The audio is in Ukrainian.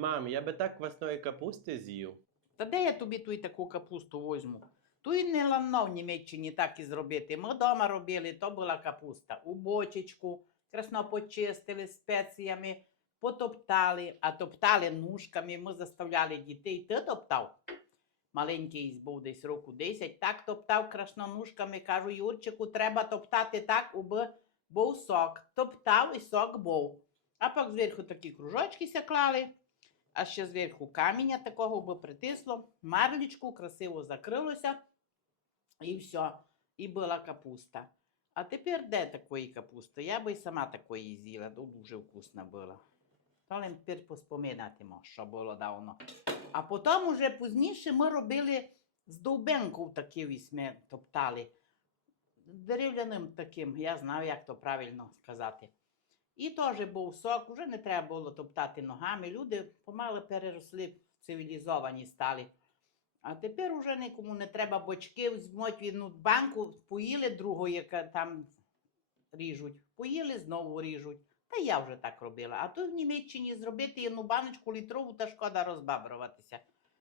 Мам, я би так квасної капусти з'їв. Та де я тобі ту й таку капусту возьму? Ту й не лано в Німеччині так і зробити. Ми вдома робили, то була капуста. У бочечку, красно почистили спеціями, потоптали, а топтали ножками. Ми заставляли дітей. Ти топтав? Маленький був десь року 10, так топтав красно ножками. Кажу, Юрчику, треба топтати так, аби був сок. Топтав і сок був. А пак зверху такі кружочки ся клали, а ще зверху каміння такого би притисло, марлічку красиво закрилося, і все, і була капуста. А тепер де такої капусти? Я би сама такої з'їла, дуже вкусна була. Нам тепер поспоминатимо, що було давно. А потім уже пізніше ми робили з довбенку такі вісьми топтали. Дерев'яним таким, я знаю, як то правильно сказати. І теж був сок, вже не треба було топтати ногами. Люди помало переросли, цивілізовані стали. А тепер уже нікому не треба бочки, візьмуть в одну банку, поїли другу, яка там ріжуть, поїли, знову ріжуть. Та я вже так робила. А то в Німеччині зробити одну баночку літрову та шкода розбабруватися.